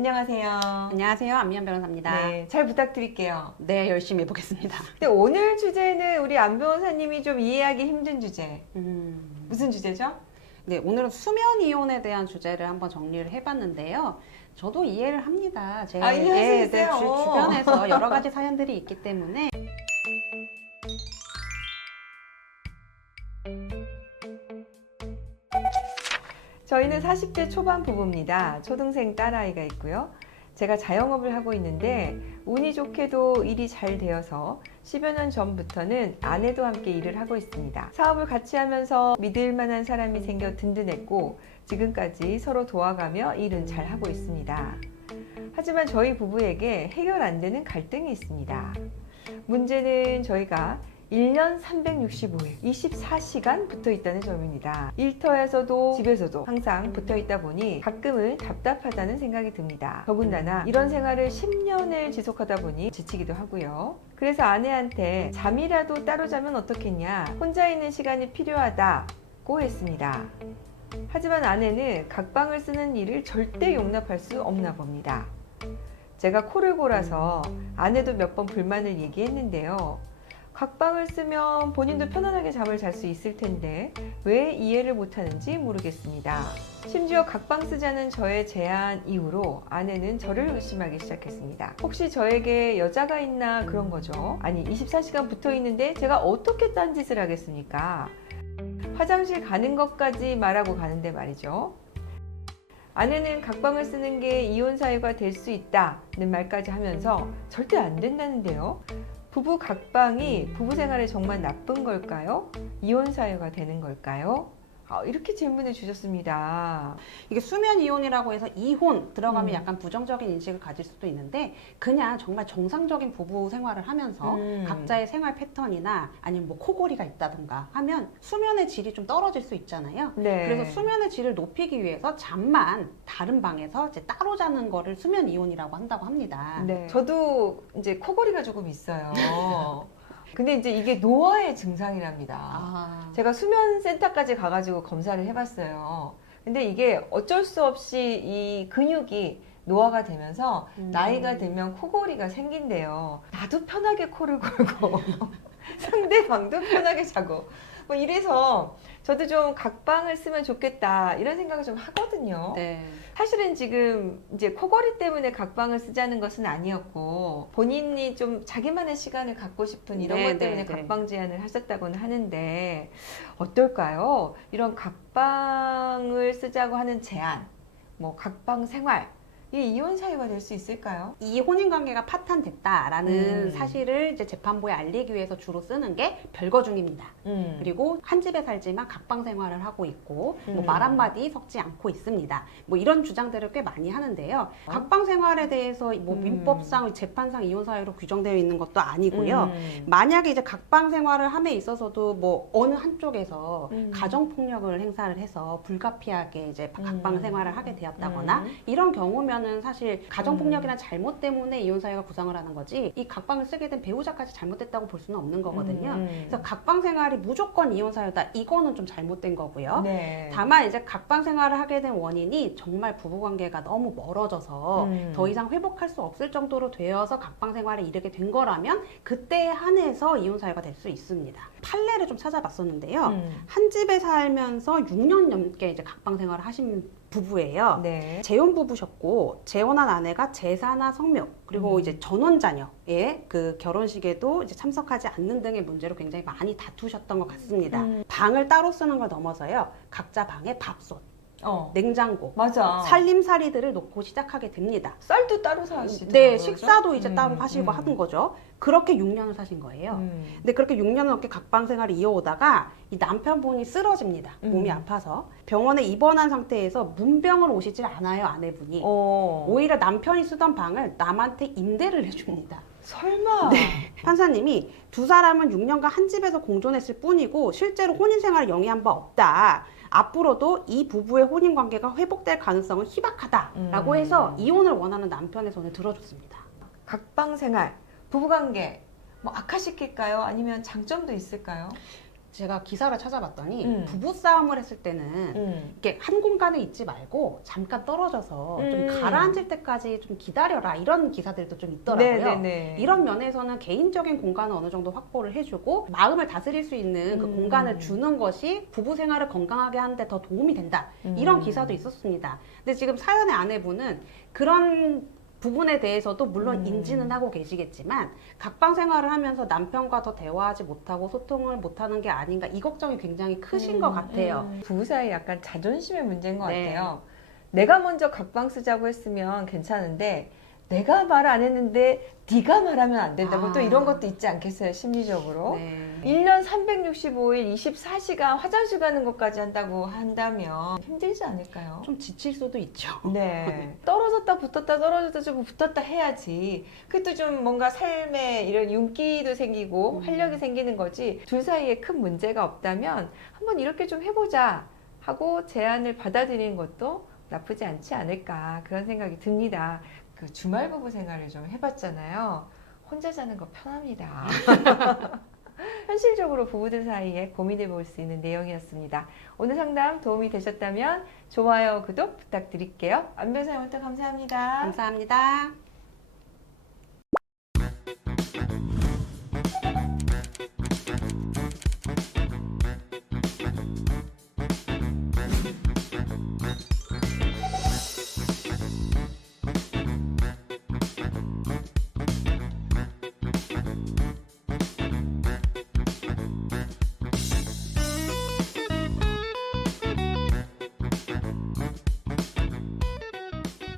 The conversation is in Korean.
안녕하세요. 안녕하세요. 안미연 변호사입니다. 네, 잘 부탁드릴게요. 네, 열심히 해보겠습니다. 근데 오늘 주제는 우리 안 변호사님이 좀 이해하기 힘든 주제. 무슨 주제죠? 네, 오늘은 수면 이혼에 대한 주제를 한번 정리를 해봤는데요. 저도 이해를 합니다. 제 이해할 수 있어요. 주변에서 여러 가지 사연들이 있기 때문에. 저희는 40대 초반 부부입니다. 초등생 딸아이가 있고요. 제가 자영업을 하고 있는데 운이 좋게도 일이 잘 되어서 10여 년 전부터는 아내도 함께 일을 하고 있습니다. 사업을 같이 하면서 믿을 만한 사람이 생겨 든든했고 지금까지 서로 도와가며 일은 잘 하고 있습니다. 하지만 저희 부부에게 해결 안 되는 갈등이 있습니다. 문제는 저희가 1년 365일 24시간 붙어 있다는 점입니다. 일터에서도 집에서도 항상 붙어 있다 보니 가끔은 답답하다는 생각이 듭니다. 더군다나 이런 생활을 10년을 지속하다 보니 지치기도 하고요. 그래서 아내한테 잠이라도 따로 자면 어떻겠냐, 혼자 있는 시간이 필요하다고 했습니다. 하지만 아내는 각방을 쓰는 일을 절대 용납할 수 없나 봅니다. 제가 코를 골아서 아내도 몇 번 불만을 얘기했는데요. 각방을 쓰면 본인도 편안하게 잠을 잘 수 있을 텐데 왜 이해를 못하는지 모르겠습니다. 심지어 각방 쓰자는 저의 제안 이후로 아내는 저를 의심하기 시작했습니다. 혹시 저에게 여자가 있나 그런 거죠? 아니 24시간 붙어 있는데 제가 어떻게 딴짓을 하겠습니까? 화장실 가는 것까지 말하고 가는데 말이죠. 아내는 각방을 쓰는 게 이혼 사유가 될 수 있다는 말까지 하면서 절대 안 된다는데요. 부부 각방이 부부 생활에 정말 나쁜 걸까요? 이혼 사유가 되는 걸까요? 이렇게 질문을 주셨습니다. 이게 수면 이혼이라고 해서 이혼 들어가면 약간 부정적인 인식을 가질 수도 있는데 그냥 정말 정상적인 부부 생활을 하면서 각자의 생활 패턴이나 아니면 뭐 코골이가 있다던가 하면 수면의 질이 좀 떨어질 수 있잖아요. 네. 그래서 수면의 질을 높이기 위해서 잠만 다른 방에서 이제 따로 자는 거를 수면 이혼이라고 한다고 합니다. 네. 저도 이제 코골이가 조금 있어요. 근데 이제 이게 노화의 증상이랍니다. 제가 수면센터까지 가가지고 검사를 해봤어요. 근데 이게 어쩔 수 없이 이 근육이 노화가 되면서 나이가 들면 코골이가 생긴대요. 나도 편하게 코를 골고 상대방도 편하게 자고 뭐 이래서 저도 좀 각방을 쓰면 좋겠다 이런 생각을 좀 하거든요. 네. 사실은 지금 이제 코골이 때문에 각방을 쓰자는 것은 아니었고 본인이 좀 자기만의 시간을 갖고 싶은 이런 것 때문에 각방 제안을 하셨다고는 하는데 어떨까요? 이런 각방을 쓰자고 하는 제안, 뭐 각방 생활, 이게 이혼 사유가 될 수 있을까요? 이 혼인관계가 파탄됐다라는 사실을 이제 재판부에 알리기 위해서 주로 쓰는 게 별거 중입니다. 그리고 한 집에 살지만 각방 생활을 하고 있고 뭐 말 한마디 섞지 않고 있습니다. 뭐 이런 주장들을 꽤 많이 하는데요. 각방 생활에 대해서 뭐 민법상 재판상 이혼 사유로 규정되어 있는 것도 아니고요. 만약에 이제 각방 생활을 함에 있어서도 뭐 어느 한쪽에서 가정 폭력을 행사를 해서 불가피하게 이제 각방 생활을 하게 되었다거나 이런 경우면 는 사실 가정폭력이나 잘못 때문에 이혼 사유가 구성을 하는 거지 이 각방을 쓰게 된 배우자까지 잘못됐다고 볼 수는 없는 거거든요. 그래서 각방 생활이 무조건 이혼 사유다 이거는 좀 잘못된 거고요. 네. 다만 이제 각방 생활을 하게 된 원인이 정말 부부관계가 너무 멀어져서 더 이상 회복할 수 없을 정도로 되어서 각방 생활에 이르게 된 거라면 그때에 한해서 이혼 사유가 될 수 있습니다. 판례를 좀 찾아봤었는데요. 한 집에 살면서 6년 넘게 이제 각방 생활을 하신 부부예요. 네. 재혼 부부셨고 재혼한 아내가 제사나 성묘 그리고 이제 전원 자녀의 그 결혼식에도 이제 참석하지 않는 등의 문제로 굉장히 많이 다투셨던 것 같습니다. 방을 따로 쓰는 걸 넘어서요. 각자 방에 밥솥, 냉장고, 맞아. 살림살이들을 놓고 시작하게 됩니다. 쌀도 따로 사시더라고요. 네, 식사도 이제 따로 하시고 하는 거죠. 그렇게 6년을 사신 거예요. 근데 그렇게 6년 넘게 각방 생활을 이어오다가 이 남편분이 쓰러집니다. 몸이 아파서 병원에 입원한 상태에서 문병을 오시질 않아요, 아내분이. 오히려 남편이 쓰던 방을 남한테 임대를 해줍니다. 설마? 네. 판사님이 두 사람은 6년간 한 집에서 공존했을 뿐이고 실제로 혼인 생활을 영위한 바 없다. 앞으로도 이 부부의 혼인 관계가 회복될 가능성은 희박하다라고 해서 이혼을 원하는 남편의 손을 들어줬습니다. 각방 생활, 부부관계 뭐 악화시킬까요? 아니면 장점도 있을까요? 제가 기사를 찾아봤더니 음. 부부싸움을 했을 때는 이렇게 한 공간에 있지 말고 잠깐 떨어져서 좀 가라앉을 때까지 좀 기다려라 이런 기사들도 좀 있더라고요. 네네네. 이런 면에서는 개인적인 공간을 어느 정도 확보를 해주고 마음을 다스릴 수 있는 그 공간을 주는 것이 부부 생활을 건강하게 하는데 더 도움이 된다. 이런 기사도 있었습니다. 근데 지금 사연의 아내분은 그런 부분에 대해서도 물론 인지는 하고 계시겠지만 각방 생활을 하면서 남편과 더 대화하지 못하고 소통을 못하는 게 아닌가 이 걱정이 굉장히 크신 것 같아요. 부부 사이 약간 자존심의 문제인 것 네. 같아요. 내가 먼저 각방 쓰자고 했으면 괜찮은데 내가 말 안 했는데 네가 말하면 안 된다고 또 이런 것도 있지 않겠어요, 심리적으로. 네. 1년 365일 24시간 화장실 가는 것까지 한다고 한다면 힘들지 않을까요? 좀 지칠 수도 있죠. 네. 떨어졌다 붙었다 떨어졌다 좀 붙었다 해야지. 그것도 좀 뭔가 삶에 이런 윤기도 생기고 활력이 생기는 거지. 둘 사이에 큰 문제가 없다면 한번 이렇게 좀 해보자 하고 제안을 받아들이는 것도 나쁘지 않지 않을까 그런 생각이 듭니다. 그 주말 부부 생활을 좀 해봤잖아요. 혼자 자는 거 편합니다. 현실적으로 부부들 사이에 고민해 볼 수 있는 내용이었습니다. 오늘 상담 도움이 되셨다면 좋아요, 구독 부탁드릴게요. 안변사님부터 감사합니다. 감사합니다.